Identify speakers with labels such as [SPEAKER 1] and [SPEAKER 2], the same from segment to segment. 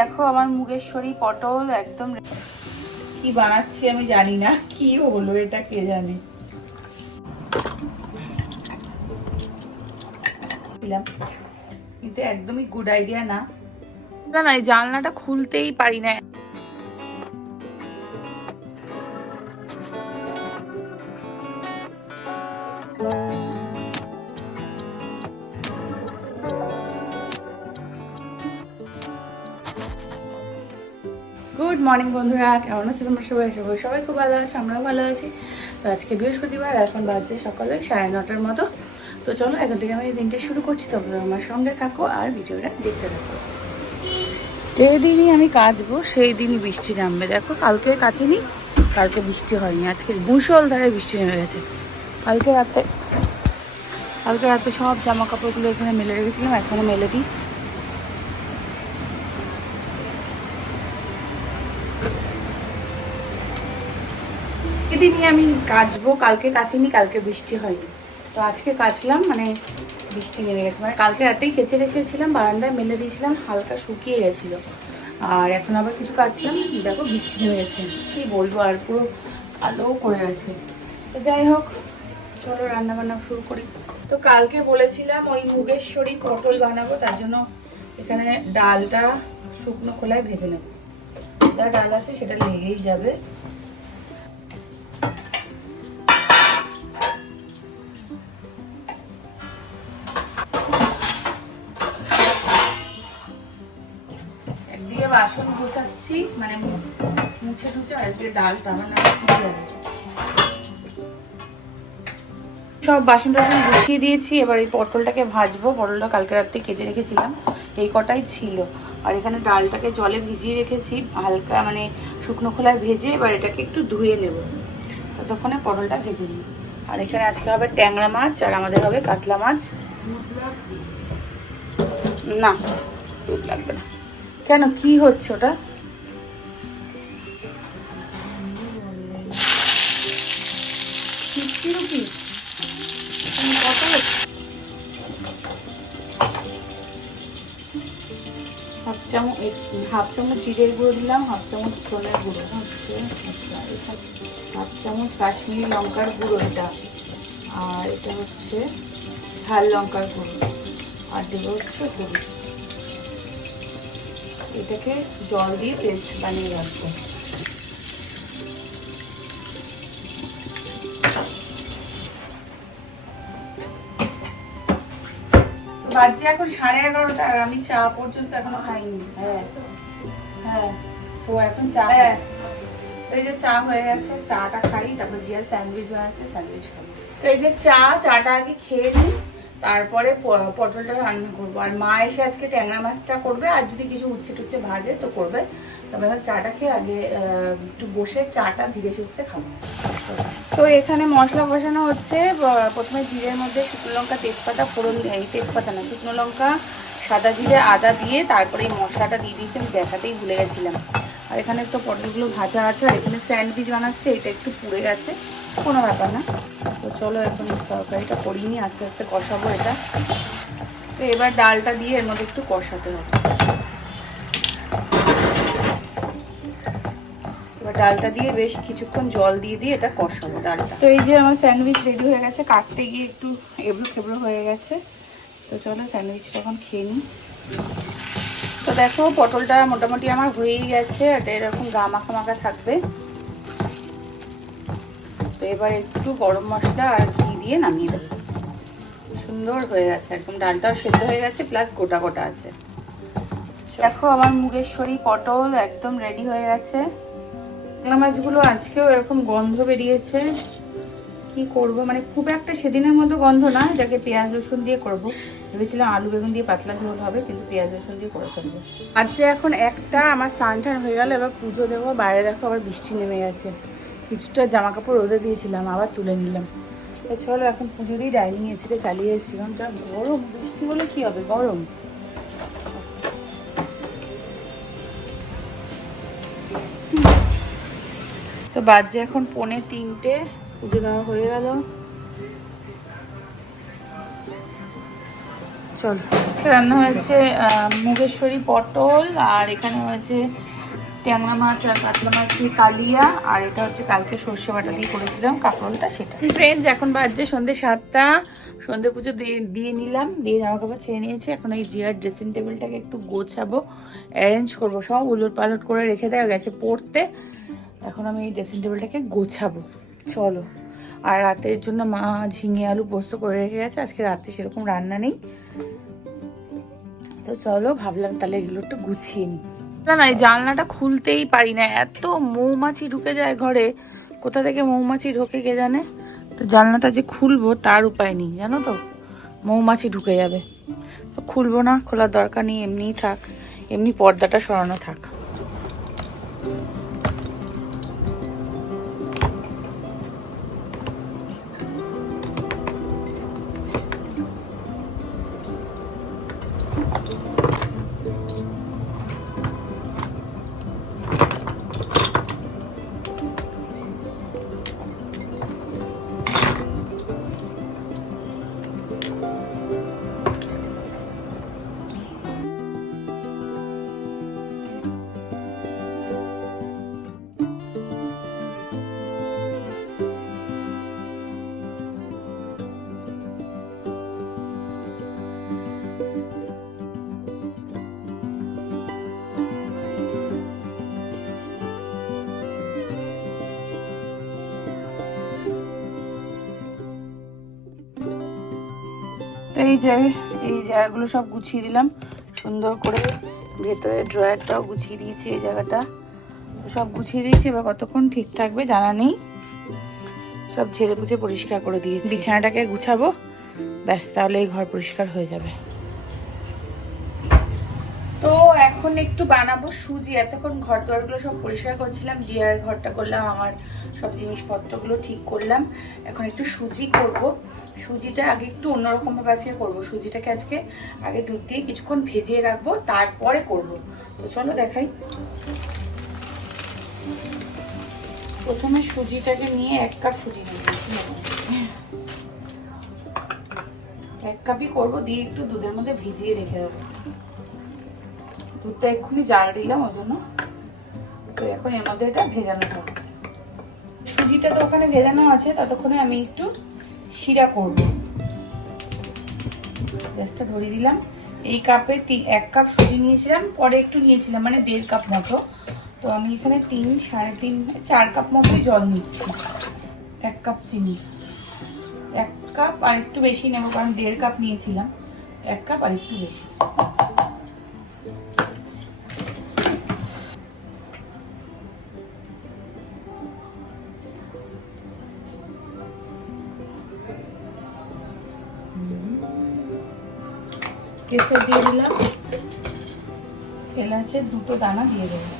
[SPEAKER 1] দেখো আমার মুগেশ্বরী পটল একদম কি বানাচ্ছি আমি জানি না, কি হলো এটা কে জানে। কিন্তু একদমই গুড আইডিয়া না না না এই জানলাটা খুলতেই পারি না গুড মর্নিং বন্ধুরা। কেমন আছে তোমরা সবাই? করি সবাই খুব ভালো আছে, আমরাও ভালো আছি। তো আজকে বৃহস্পতিবার, এখন বাজছে সকালে সাড়ে নটার মতো। তো চলো, এখন থেকে আমি দিনটা শুরু করছি। তবে আমার সঙ্গে থাকো আর ভিডিওটা দেখতে থাকো। যেদিনই আমি কাচবো সেই দিনই বৃষ্টি নামবে। দেখো, কালকে কাচিনি, কালকে বৃষ্টি হয়নি। আজকে মুসলধারে বৃষ্টি নেমে গেছে। কালকে রাতে কালকে রাতে সব জামা কাপড়গুলো এখানে মেলে রেখেছিলাম, এখনও মেলে দিই এদিনই আমি কাচবো। কালকে কাচিনি, কালকে বৃষ্টি হয়নি। তো আজকে কাচলাম মানে বৃষ্টি নেমে গেছে। মানে কালকে রাতেই কেচে রেখেছিলাম, বারান্দায় মেলে দিয়েছিলাম, হালকা শুকিয়ে গেছিল। আর এখন আবার কিছু কাচলাম, দেখো বৃষ্টি নেমে গেছে। কী বলব, আর পুরো আলো করে আছে। তো যাই হোক, চলো রান্না বান্না শুরু করি। তো কালকে বলেছিলাম ওই মুগেশ্বরী পটল বানাবো, তার জন্য এখানে ডালটা শুকনো খোলায় ভেজে নেব। যা ডাল আছে সেটা লেগেই যাবে। বাসন মানে মুছে টুছে একদিকে ডালটা আমার সব বাসন টাসন গুছিয়ে দিয়েছি, এবার এই পটলটাকে ভাজবো, পটলটা কালকে রাত্রে কেটে রেখেছিলাম, এই কটাই ছিল। আর এখানে ডালটাকে জলে ভিজিয়ে রেখেছি, হালকা মানে শুকনো খোলায় ভেজে এবার এটাকে একটু ধুয়ে নেব। ততক্ষণে পটলটা ভেজে নিই। আর এখানে আজকে হবে ট্যাংরা মাছ, আর আমাদের হবে কাতলা মাছ। না, দুধ লাগবে না। কেন? কি হচ্ছে ওটা? Fifty rupees? কত হাফ চামচ হাফ চামচ জিরের গুঁড়ো দিলাম হাফ চামচ ধনের গুঁড়ো। হচ্ছে আচ্ছা, হাফ চামচ কাশ্মীরি লঙ্কার গুঁড়ো এটা। আর এটা হচ্ছে ঝাল লঙ্কার গুঁড়ো। আর দেবো হচ্ছে হলুদ। এটাকে জল দিয়ে পেস্ট বানিয়ে রাখব। বাজে এখন সাড়ে এগারোটা আর আমি চা পর্যন্ত এখনও খাইনি। হ্যাঁ। হ্যাঁ। তো এখন চা হ্যাঁ। এই যে চা হয়ে গেছে চাটা খাই তারপর জিয়া স্যান্ডউইচ হয়ে আছে স্যান্ডউইচ খাব। তো এই যে চা চাটা আগে খেয়ে নিই। তারপরে পটলটা রান্না করব। আর মা এসে আজকে ট্যাংরা মাছটা করবে, আর যদি কিছু উচ্ছে টুচ্ছে ভাজে তো করবে। তবে চাটা খেয়ে আগে একটু বসে চাটা ধীরে সুস্থে খাব। তো এখানে মশলা বসানো হচ্ছে প্রথমে জিরের মধ্যে শুকনো লঙ্কা, তেজপাতা, ফোড়ন এই তেজপাতা না, শুকনো লঙ্কা, সাদা জিরে, আদা দিয়ে তারপরে এই মশলাটা দিয়ে দিয়েছি, আমি দেখাতেই ভুলে গেছিলাম। আর এখানে তো পটলগুলো ভাজা আছে, আর এখানে স্যান্ডউইচ বানাচ্ছে, এটা একটু পুড়ে গেছে। কোনো ব্যাপার না। তো চলো এখন তরকারিটা করিনি আস্তে আস্তে কষাবো এটা। তো এবার ডালটা দিয়ে এর মধ্যে একটু কষাতে হবে। এবার ডালটা দিয়ে বেশ কিছুক্ষণ জল দিয়ে দিয়ে এটা কষাবো ডালটা। তো এই যে আমার স্যান্ডউইচ রেডি হয়ে গেছে কাটতে গিয়ে একটু এবড়ো খেবড়ো হয়ে গেছে। তো চলো স্যান্ডউইচটা এখন খেয়ে নিই। তো দেখো পটলটা মোটামুটি আমার হয়েই গেছে এটা এরকম গা মাখা মাখা থাকবে। তো এবার একটু গরম মশলা আর ঘি দিয়ে নামিয়ে দেবো। সুন্দর হয়ে গেছে, একদম ডালটাও সেদ্ধ হয়ে গেছে প্লাস গোটা গোটা আছে। দেখো আমার মুগেশ্বরী পটল একদম রেডি হয়ে গেছে। মাছগুলো আজকেও এরকম গন্ধ বেরিয়েছে। কি করব? মানে খুব একটা সেদিনের মতো গন্ধ না, এটাকে পেঁয়াজ, রসুন দিয়ে করব। ভেবেছিলাম আলু, বেগুন দিয়ে পাতলা ঝোল হবে, কিন্তু পেঁয়াজ, রসুন দিয়ে করে ফেলব। আজকে এখন একটা আমার স্নান টান হয়ে গেল, এবার পুজো দেবো, বাইরে দেখো আবার বৃষ্টি নেমে গেছে। কিছুটা জামা কাপড় রোদে দিয়েছিলাম, আবার তুলে নিলাম। চলো, এখন পুজো দিয়ে ডাইনিং এসিতে চালিয়ে এসেছিলাম যা গরম, বৃষ্টি বলে কি হবে? গরম। তো বাজে এখন পৌনে তিনটে, পুজো দেওয়া হয়ে গেল। চল। রান্না হয়েছে মুগেশ্বরী পটল, আর এখানে হয়েছে ট্যাংরা মাছ আর কাতলা মাছ দিয়ে কালিয়া, আর এটা হচ্ছে কালকে সর্ষে বাটা দিয়ে করেছিলাম, কাঁকরোলটা সেটা। ফ্রেন্ডস এখন বাজছে সন্ধ্যে সাতটা। সন্ধ্যে পুজো দিয়ে নিলাম, দিয়ে জামা কাপড় ছেড়ে নিয়েছি। এখন এই জিয়ার ড্রেসিং টেবিলটাকে একটু গোছাবো অ্যারেঞ্জ করব, সব উলট পালট করে রেখে দেওয়া গেছে পড়তে। এখন আমি এই ড্রেসিং টেবিলটাকে গোছাবো, চলো। আর রাতের জন্য মা ঝিঙে আলু পোস্ত করে রেখে গেছে, আজকে রাতে সেরকম রান্না নেই। তো চলো, ভাবলাম তাহলে এগুলো একটু গুছিয়ে নিই। না না, এই জানলাটা খুলতেই পারি না। এত মৌমাছি ঢুকে যায় ঘরে। কোথা থেকে মৌমাছি ঢোকে কে জানে? তো জানলাটা যে খুলবো, তার উপায় নেই, জানো তো? মৌমাছি ঢুকে যাবে। তো খুলবো না, খোলার দরকার নেই, এমনিই থাক। এমনি পর্দাটা সরানো থাক। এই যে, এই জায়গাগুলো সব গুছিয়ে দিলাম। সুন্দর করে ভেতরে ড্রয়ারটাও গুছিয়ে দিয়েছি এই জায়গাটা। সব গুছিয়ে দিয়েছি, এবার কতক্ষণ ঠিক থাকবে জানা নেই। সব ঝেড়ে পুছে পরিষ্কার করে দিয়েছি। বিছানাটাকে গুছাবো, ব্যাস, তাহলে এই ঘর পরিষ্কার হয়ে যাবে। তো এখন একটু বানাবো সুজি। এতক্ষণ ঘর দরগুলো সব পরিষ্কার করছিলাম জিয়ার ঘরটা করলাম, আমার সব জিনিসপত্রগুলো ঠিক করলাম। এখন একটু সুজি করব। সুজিটা আগে একটু অন্যরকম ভাবে আজকে করব। সুজিটাকে আজকে আগে দুধ দিয়ে কিছুক্ষণ ভেজিয়ে রাখব, তারপরে করব। তো চলো দেখাই। প্রথমে সুজিটাকে নিয়ে এক কাপ সুজি নিয়েছি এক কাপই করব, দিয়ে একটু দুধের মধ্যে ভিজিয়ে রেখে দেবো। দুধটা এক্ষুনি জাল দিলাম ওই জন্য। তো এখন এর মধ্যে এটা ভেজানো হবে। সুজিটা তো ওখানে ভেজানো আছে, ততক্ষণে আমি একটু শিরা করব। গ্যাসটা ধরিয়ে দিলাম। এই কাপে এক কাপ সুজি নিয়েছিলাম, পরে একটু নিয়েছিলাম মানে দেড় কাপ মতো। তো আমি এখানে তিন, সাড়ে তিন, চার কাপ মতো জল নিচ্ছি। এক কাপ চিনি। এক কাপ আর একটু বেশি নেব, কারণ দেড় কাপ নিয়েছিলাম। এক কাপ আর একটু বেশি। কেসর দিয়ে দিলাম। এলাচের দুটো দানা দিয়ে দেবো।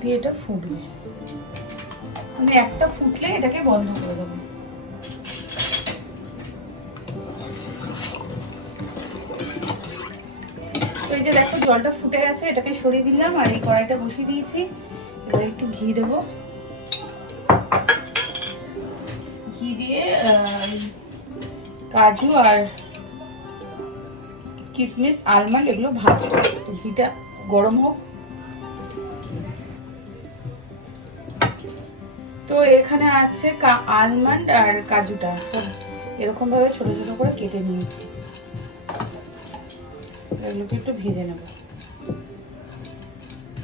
[SPEAKER 1] দিয়ে এটা ফুটবে। আমি একটা ফুটলে এটাকে বন্ধ করে দেবো। এই যে দেখো, জলটা ফুটে গেছে, এটাকে সরিয়ে দিলাম আর এই কড়াইটা বসিয়ে দিয়েছি। এবার একটু ঘি দেবো। ঘি দিয়ে কাজু আর কিশমিশ আলমন্ড এগুলো ভাজবো। ঘিটা গরম হোক। তো এখানে আছে আলমন্ড আর কাজুটা। সব এরকম ভাবে ছোট ছোট করে কেটে নিয়েছি। এগুলোকে একটু ভেজে নেব।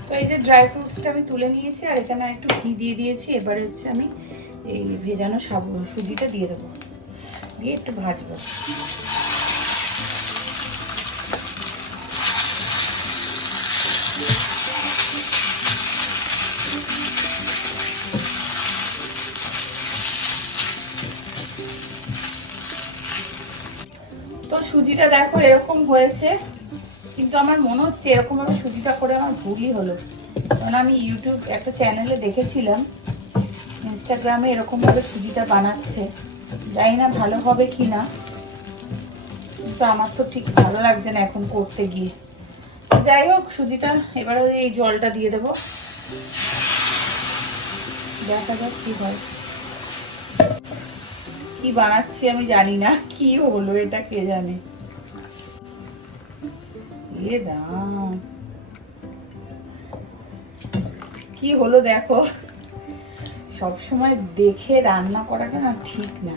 [SPEAKER 1] তো এই যে ড্রাই ফ্রুটসটা আমি তুলে নিয়েছি, আর এখানে একটু ঘি দিয়ে দিয়েছি। এবারে হচ্ছে আমি এই ভেজানো সাবু সুজিটা দিয়ে দেবো। দিয়ে একটু ভাজবো। সুজিটা দেখো এরকম হয়েছে, কিন্তু আমার মনে হচ্ছে এরকম ভাবে সুজিটা করে আমার ভুলই হলো। কারণ আমি ইউটিউব একটা চ্যানেলে দেখেছিলাম ইনস্টাগ্রামে এরকম ভাবে সুজিটা বানাচ্ছে। জানি না ভালো হবে কি না কিন্তু আমার তো ঠিক ভালো লাগছে না এখন করতে গিয়ে। যাই হোক, সুজিটা এবার ওই এই জলটা দিয়ে দেবো। দেখা যাক কি হয়। কি বানাচ্ছি আমি জানি না, কি হলো এটা কে জানে। কি হলো দেখো। সব সময় দেখে রান্না করাটা না ঠিক না।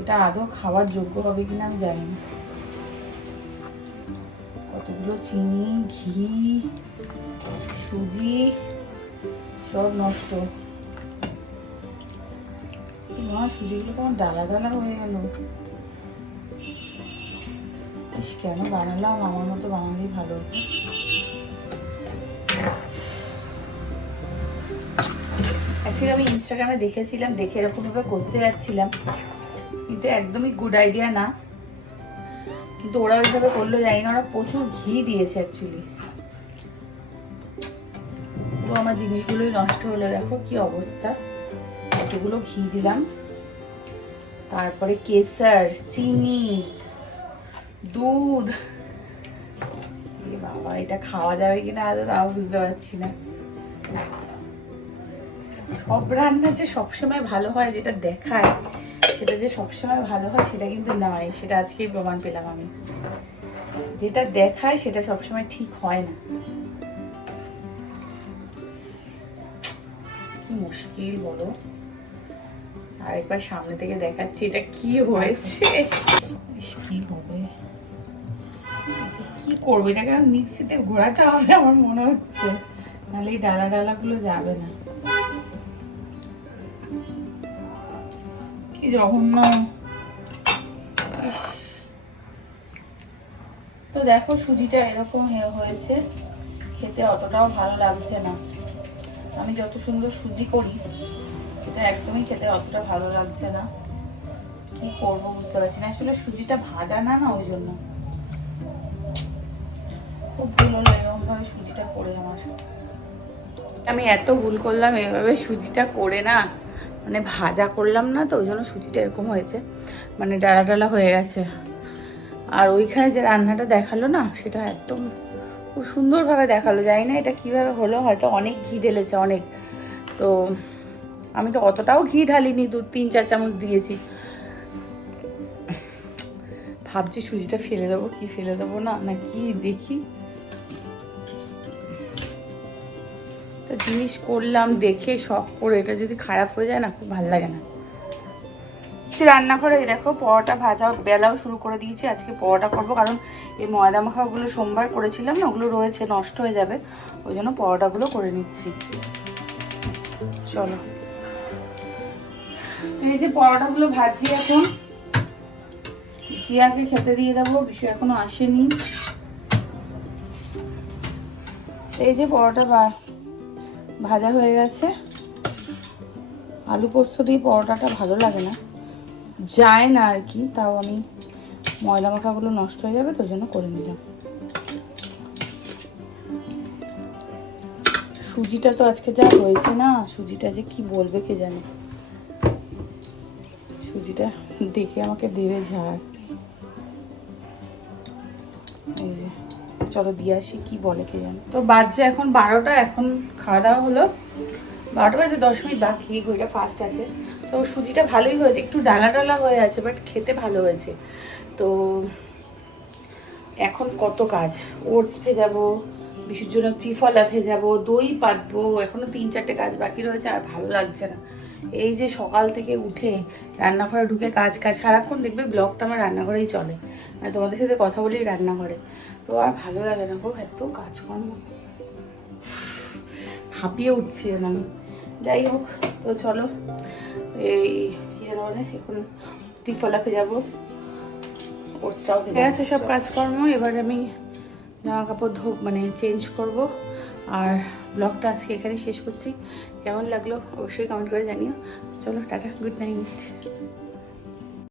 [SPEAKER 1] এটা আদৌ খাওয়ার যোগ্য হবে কিনা আমি জানি না। কতগুলো চিনি, ঘি, সুজি, সব নষ্ট। সুজিগুলো কেমন ডালা ডালা হয়ে গেল। ইস, কেন বানালাম? আমার মতো বানালেই ভালো হতো। অ্যাকচুয়ালি আমি ইনস্টাগ্রামে দেখেছিলাম, দেখে এরকমভাবে করতে যাচ্ছিলাম। কিন্তু একদমই গুড আইডিয়া না। কিন্তু ওরা ওইভাবে করল, জানি না, ওরা প্রচুর ঘি দিয়েছে অ্যাকচুয়ালি পুরো আমার জিনিসগুলোই নষ্ট হলো, দেখো কি অবস্থা। এতগুলো ঘি দিলাম। তারপরে কেসার, চিনি দুধ। বাবা, এটা খাওয়া যাবে কিনা আদৌ তাও বুঝতে পারছি না। সব রান্না যে সবসময় ভালো হয়, যেটা দেখায়, সেটা যে সবসময় ভালো হয়, সেটা কিন্তু নয়। সেটা আজকেই প্রমাণ পেলাম আমি। যেটা দেখায়, সেটা সবসময় ঠিক হয় না। কি মুশকিল বলো। আরেকবার সামনে থেকে দেখাচ্ছি, এটা কি হয়েছে। কি হবে? কি করব? এটাকে মিক্সিতে ঘোরাতে হবে আমার মনে হচ্ছে। নাহলে এই ডালা ডালাগুলো যাবে না। কি জঘন্য। তো দেখো সুজিটা এরকম হয়ে- হয়েছে। খেতে অতটাও ভালো লাগছে না। আমি যত সুন্দর সুজি করি, এটা একদমই খেতে অতটা ভালো লাগছে না। কি করব বুঝতে পারছি না। আসলে সুজিটা ভাজা না না ওই জন্য। খুব ভুল হলো এরকম ভাবে সুজিটা করে আমার। আমি এত ভুল করলাম, এভাবে সুজিটা করে না মানে ভাজা করলাম না তো, ওই জন্য সুজিটা এরকম হয়েছে মানে ডালা ডালা হয়ে গেছে। আর ওইখানে যে রান্নাটা দেখাল না, সেটা একদম খুব সুন্দরভাবে দেখাল, জানি না এটা কীভাবে হলো, হয়তো অনেক ঘি ঢেলেছে অনেক। তো আমি তো অতটাও ঘি ঢালিনি, দু, তিন, চার চামচ দিয়েছি। ভাবছি সুজিটা ফেলে দেবো, কি ফেলে দেবো না না কি দেখি। তো জিনিস করলাম, দেখে শখ করে এটা যদি খারাপ হয়ে যায় না, খুব ভালো লাগে না। রান্নাঘরে দেখো, পরোটা ভাজা বেলাও শুরু করে দিয়েছি। আজকে পরোটা করব, কারণ এই ময়দা মাখাগুলো সোমবার করেছিলাম না, ওগুলো রয়েছে, নষ্ট হয়ে যাবে। ওই জন্য পরোটাগুলো করে নিচ্ছি। চলো। এই যে পরোটাগুলো ভাজি এখন, জিয়াকে খেতে দিয়ে দেবো, বিষয় এখনও আসেনি। এই যে পরোটা ভাজা হয়ে গেছে। আলু পোস্ত দিয়ে পরোটাটা ভালো লাগে না। যায় না আর কি, তাও আমি ময়দা মাখাগুলো নষ্ট হয়ে যাবে, তো জন্য করে নিলাম। সুজিটা তো আজকে যা হয়েছে না, সুজিটা যে কি বলবে কে জানে। সুজিটা দেখে আমাকে দেবে ঝাড় এই যে। চলো দিয়ে আসি, কি বলে কে জানে। তো বাজছে এখন বারোটা, এখন খাওয়া দাওয়া হলো। বারোটা বাজে, দশ মিনিট বাকি, ঘড়িটা ফাস্ট আছে। তো সুজিটা ভালোই হয়েছে, একটু ডালা ডালা হয়ে আছে বাট খেতে ভালো হয়েছে। তো এখন কত কাজ? ওটস ভেজাবো, বিশুর জন্য চিফলা ভেজাবো, দই পাতবো, এখনও তিন চারটে কাজ বাকি রয়েছে, আর ভালো লাগছে না। এই যে সকাল থেকে উঠে রান্নাঘরে ঢুকে কাজ কাজ সারাক্ষণ দেখবে ব্লগটা আমার রান্নাঘরেই চলে। আর তোমাদের সাথে কথা বলি রান্নাঘরে। তো আর ভালো লাগে না গো এত কাজকর্ম। হাঁপিয়ে উঠছি আমি। যাই হোক তো চলো। এই কী যেন বলে এখন টিফলা ভেজাবো। ওটসটাও ভেজে আছে সব কাজকর্ম এবার আমি জামা কাপড় ধো মানে চেঞ্জ করব। আর ব্লগটা আজকে এখানে শেষ করছি। কেমন লাগল অবশ্যই কমেন্ট করে জানিও। চলো টাটা গুড নাইট